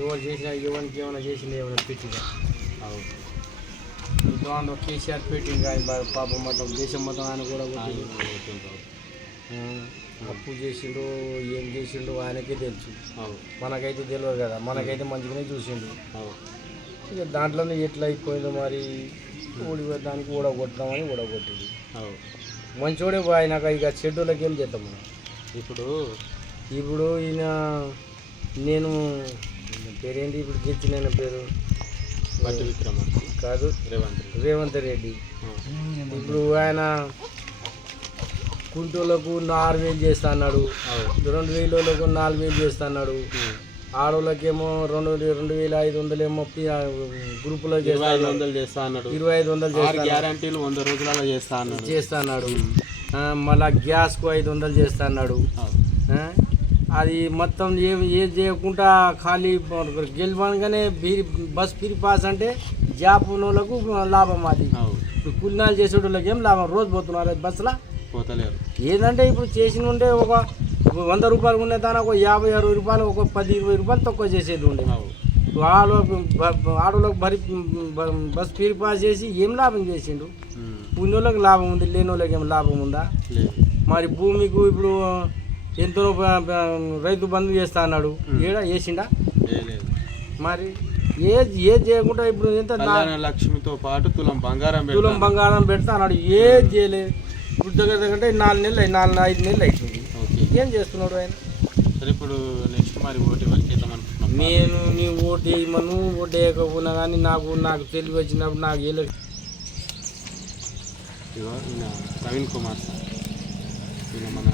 ఎవరు చేసినా ఎవరికి ఏమైనా చేసింది ఏమైనా పెట్టిందా దాంట్లో కేసీఆర్ పెట్టింది ఆయన పాపం మొత్తం దేశం మొత్తం ఆయన కూడా అప్పు చేసిండు ఏం చేసిండు ఆయనకే తెలుసు మనకైతే తెలియదు కదా మనకైతే మంచిగానే చూసిండు ఇక దాంట్లోనే ఎట్లా అయిపోయిందో మరి దానికి ఊడగొట్టడామని ఊడగొట్టింది మంచోడే ఆయనక ఇక చెడ్డోళ్ళకి ఏం చేద్దాం మనం ఇప్పుడు ఈయన నేను పేరేంటి ఇప్పుడు గెలిచిన పేరు కాదు రేవంత్ రెడ్డి ఇప్పుడు ఆయన కుంటోళ్ళకు 4,000 చేస్తా అన్నాడు 2,000 4,000 చేస్తా అన్నాడు ఆడోళ్ళకేమో 2,500 ఏమో గ్రూపులో 2,500 గ్యారంటీలు 100 రోజులలో చేస్తా అన్నాడు మళ్ళా గ్యాస్కు 500 చేస్తా అన్నాడు అది మొత్తం ఏం చేయకుండా ఖాళీ గెలవగానే బస్ ఫ్రీ పాస్ అంటే జాబ్ ఉన్నోళ్ళకు లాభం అది ఇప్పుడు కూలినాలు చేసేటోళ్ళకి ఏం లాభం రోజు పోతున్నారు బస్సులో పోతలేరు ఏంటంటే ఇప్పుడు చేసిన ఉంటే ఒక 100 రూపాయలు ఉండే దాని ఒక 50-60 రూపాయలు ఒక 10-20 రూపాయలు తక్కువ చేసేది ఉండే ఆడోళ్ళకి బస్ ఫ్రీ పాస్ చేసి ఏం లాభం చేసిండు ఉన్నోళ్ళకి లాభం ఉంది లేని వాళ్ళకి ఏం లాభం ఉందా మరి భూమికి ఇప్పుడు ఎంతో రైతు బంధు చేస్తా అన్నాడు ఏడా వేసిండా మరి ఏది చేయకుండా ఇప్పుడు ఎంత లక్ష్మితో పాటు తులం బంగారం పెడతా అన్నాడు ఏది చేయలేదు ఇప్పుడు దగ్గర 4 నెలలు 5 నెలలు అవుతుంది ఏం చేస్తున్నాడు ఆయన ఇప్పుడు నెక్స్ట్ మరి ఓటు నేను నీ ఓటు వేయమను ఓటు వేయకపోయినా కానీ నాకు తెలివి వచ్చినప్పుడు నాకు వేయలేదు ప్రవీణ్ కుమార్ సార్ ఈయన మన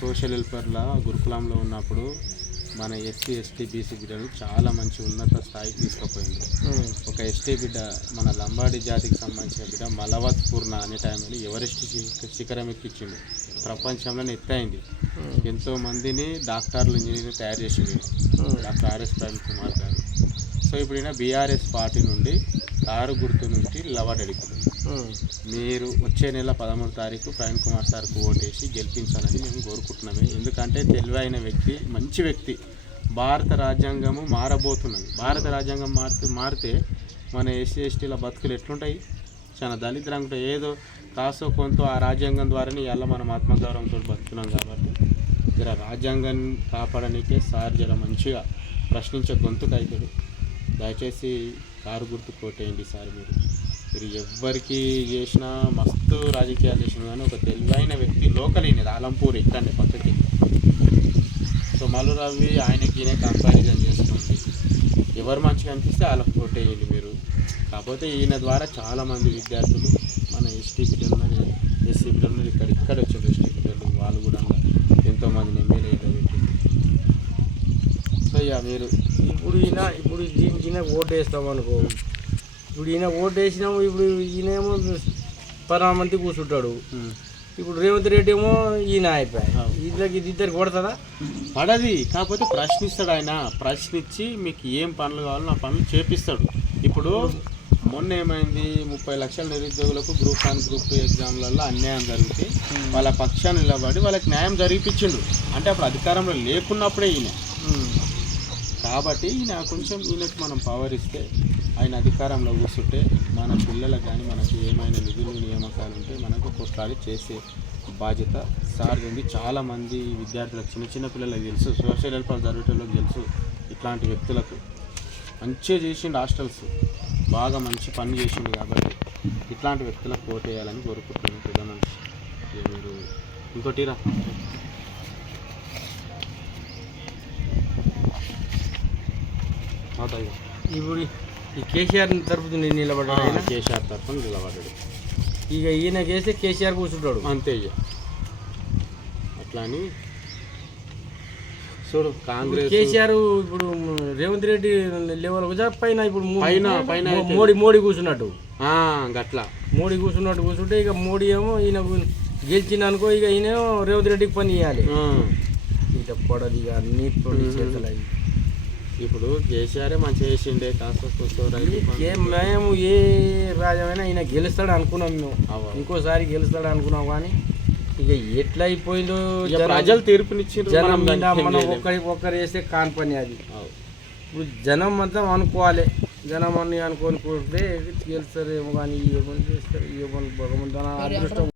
సోషల్ వెల్ఫేర్లో గురుకులంలో ఉన్నప్పుడు మన ఎస్సీ ఎస్టీ బీసీ బిడ్డలు చాలా మంచి ఉన్నత స్థాయికి తీసుకుపోయింది ఒక ఎస్టీ బిడ్డ మన లంబాడి జాతికి సంబంధించిన బిడ్డ మలవత్ పూర్ణ అనే టైంలో ఎవరెస్ట్ శిఖరం ఎక్కించిండు ప్రపంచంలోనే ఎత్తైంది ఎంతోమందిని డాక్టర్లు ఇంజనీర్లు తయారు చేసింది డాక్టర్ ఆర్ఎస్ ప్రవీణ్ కుమార్ గారు సో ఇప్పుడు ఈయన బీఆర్ఎస్ పార్టీ నుండి కారు గుర్తు నుండి లవాడడికి మీరు వచ్చే నెల 13వ తారీఖు ప్రవీణ్ కుమార్ సార్కు ఓటేసి గెలిపించాలని మేము కోరుకుంటున్నాము ఎందుకంటే తెలివైన వ్యక్తి మంచి వ్యక్తి భారత రాజ్యాంగము మారబోతున్నది భారత రాజ్యాంగం మారితే మన ఎస్సీ ఎస్టీల బతుకులు ఎట్లుంటాయి చాలా దళిద్రంగా ఉంటాయి ఏదో కాసో కొంత ఆ రాజ్యాంగం ద్వారానే ఇలా మనం ఆత్మగౌరవంతో బతుకున్నాం కాబట్టి జర రాజ్యాంగాన్ని కాపాడడానికే సార్ జర మంచిగా ప్రశ్నించే గొంతుకు అవుతాడు దయచేసి కారు గుర్తు కోటేయండి సార్ మీరు ఎవ్వరికి చేసినా మస్తు రాజకీయాలు చేసిన కానీ ఒక తెలివైన వ్యక్తి లోకల్ అయినది ఆలంపూర్ ఇక్కడనే పక్కకి సో మల్లు రవి ఆయనకి కంపారిజన్ చేసుకోండి ఎవరు మంచిగా అనిపిస్తే వాళ్ళకి కోటేయండి మీరు కాకపోతే ఈయన ద్వారా చాలామంది విద్యార్థులు మన ఎస్టీ బిడ్డలు మరి ఎస్సీ బిడ్డలు ఇక్కడ వచ్చారు ఎస్టీ బిడ్డలు వాళ్ళు కూడా ఎంతోమందిని ఎమ్మెల్యేలు పెట్టి సో ఇక మీరు ఇప్పుడు ఈయన ఓటు వేస్తాం అనుకో ఇప్పుడు ఈయన ఓటు వేసినాము ఇప్పుడు ఈయనేమో ప్రధానమంత్రి కూర్చుంటాడు ఇప్పుడు రేవంత్ రెడ్డి ఏమో ఈయన అయిపోయాయి ఇద్దరికి కొడుతుందా పడది కాకపోతే ప్రశ్నిస్తాడు ఆయన ప్రశ్నించి మీకు ఏం పనులు కావాలో ఆ పనులు చేపిస్తాడు ఇప్పుడు మొన్న ఏమైంది 30 లక్షల నిరుద్యోగులకు గ్రూప్ 1 గ్రూప్ 2 ఎగ్జామ్లలో అన్యాయం జరిగితే వాళ్ళ పక్షాన్ని నిలబడి వాళ్ళకి న్యాయం జరిపించిండు అంటే అప్పుడు అధికారంలో లేకున్నప్పుడే ఈయన కాబట్టి ఈయనకు మనం పవర్ ఇస్తే ఆయన అధికారంలో కూర్చుంటే మన పిల్లలకు కానీ మనకు ఏమైనా నిధులు నియామకాలు ఉంటే మనకు కొట్లాడి చేసే బాధ్యత సార్ ఉంది చాలామంది విద్యార్థులకు చిన్న పిల్లలకు తెలుసు సోషల్ వెల్ఫేర్ జరుగుతులకు తెలుసు ఇట్లాంటి వ్యక్తులకు మంచిగా చేసిండు హాస్టల్స్ బాగా మంచి పని చేసిండు కాబట్టి ఇట్లాంటి వ్యక్తులకు ఓటు వేయాలని కోరుకుంటున్నాను పెద్ద మనిషి మీరు ఇంకోటిరా ఇప్పుడు ఈ కేసీఆర్ తరఫున నిలబడ్డాడు కేసీఆర్ తరఫున నిలబడ్డాడు ఇక ఈయన చేస్తే కేసీఆర్ కూర్చుంటాడు అంతే ఇక అట్లా అని చూడు కాంగ్రెస్ కేసీఆర్ ఇప్పుడు రేవంత్ రెడ్డి లెవెల్ పైన ఇప్పుడు పైన మోడీ కూర్చున్నట్టు గట్లా మోడీ కూర్చుంటే ఇక మోడీ ఏమో ఈయన గెలిచింది అనుకో ఇక ఈయన రేవంత్ రెడ్డికి పని ఇవ్వాలి ఇక పడదు ఇక అన్ని చేతలు అవి ఇప్పుడు కేసీఆరే మంచిగా చేసిండే మేము ఏ రాజమైనా ఈయన గెలుస్తాడు అనుకున్నాం మేము ఇంకోసారి గెలుస్తాడు అనుకున్నాం కానీ ఇక ఎట్లా అయిపోయిందో ప్రజలు తీర్పునిచ్చారు జనం మీద మనం ఒక్కరు వేస్తే కాని పని అది ఇప్పుడు జనం మొత్తం అనుకోవాలి, జనం అన్ని అనుకొని కొడితే గెలుస్తారేమో, కానీ ఏ పని చేస్తారు, ఏ పని భగవంతుని అదృష్టం.